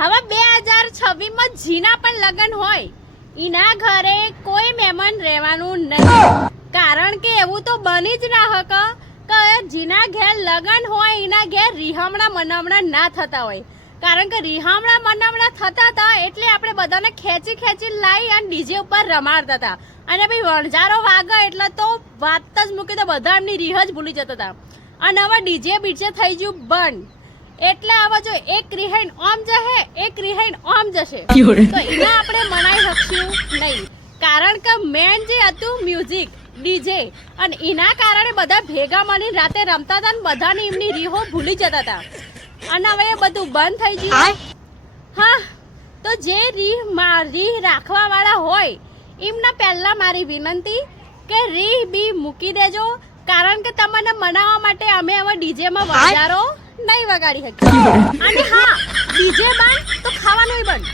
હવે 2026 માં જીના પણ લગન હોય ઈના ઘરે કોઈ મહેમાન રહેવાનું નથી, કારણ કે એવું તો બની જ ના હકે કે જીના ઘેર લગન હોય એના ઘેર રીહામણા મનામણા ના થતા હોય, કારણ કે રીહામણા મનામણા થતા હતા એટલે આપણે બધાને ખેંચી ખેંચી લાવી અને ડીજે ઉપર રમાડતા હતા, અને ભાઈ વણજારો વાગે એટલે તો વાત જ મૂકી તો બધા એમની રીહ જ ભૂલી જતા હતા. અને હવે ડીજે બીજે થઈ ગયું બંધ, એટલે હવે જો એક રિહાઈન ઓમ જશે એક રિહાઈન ઓમ જશે તો એના આપણે મનાઈ શકશું નહીં, કારણ કે મેન જે હતું મ્યુઝિક ડીજે, અને એના કારણે બધા ભેગા મળીને રાતે રમતા હતા અને બધાની એમની રીહો ભૂલી જતા હતા, અને હવે એ બધું બંધ થઈ ગયું. હા, તો જે રીહ રાખવા વાળા હોય એમને પહેલા મારી વિનંતી કે રીહ બી મૂકી દેજો, કારણ કે તમને મનાવવા માટે અમે હવે ડીજે માં વજારો નહીં વગાડી શકીએ. અને હા, ડીજે બંધ તો ખાવાનું બંધ.